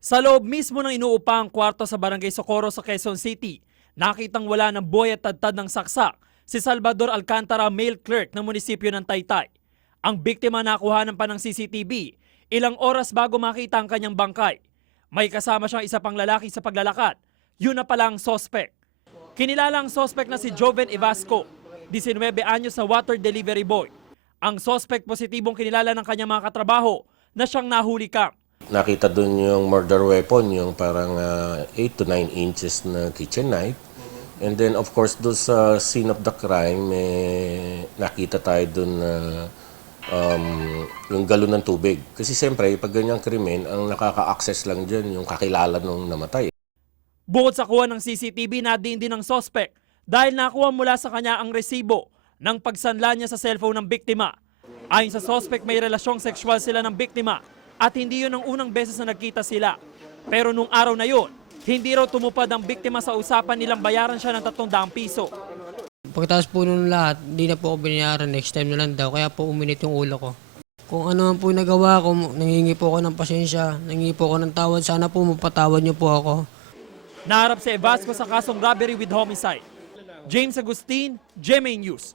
Sa loob mismo ng inuupang kwarto sa Barangay Socorro sa Quezon City, nakitang wala ng buhay at tadtad ng saksak si Salvador Alcantara, mail clerk ng munisipyo ng Taytay. Ang biktima nakuhanan pa ng CCTV ilang oras bago makita ang kanyang bangkay. May kasama siyang isa pang lalaki sa paglalakad. Yun na pala ang sospek. Kinilala ang sospek na si Joven Evasco, 19 anyos na water delivery boy. Ang sospek positibong kinilala ng kanyang mga katrabaho na siyang nahuli kam. Nakita doon yung murder weapon, yung parang 8 to 9 inches na kitchen knife. And then of course doon sa scene of the crime, nakita tayo doon na yung galon ng tubig. Kasi siyempre, pag ganyang krimen, ang nakaka-access lang dyan yung kakilala nung namatay. Bukod sa kuha ng CCTV, nadiin din ng sospek dahil nakuha mula sa kanya ang resibo ng pagsanla niya sa cellphone ng biktima. Ayon sa sospek, may relasyong sexual sila ng biktima at hindi yun ang unang beses na nagkita sila. Pero nung araw na yun, hindi raw tumupad ang biktima sa usapan nilang bayaran siya ng 300 piso. Pagkatapos po nung lahat, hindi na po ako binayaran, next time na lang daw, kaya po uminit yung ulo ko. Kung ano man po nagawa ko, nangingi po ako ng pasensya, nangingi po ako ng tawad, sana po mapatawad niyo po ako. Naharap si Evasco sa kasong robbery with homicide. James Agustin, GMA News.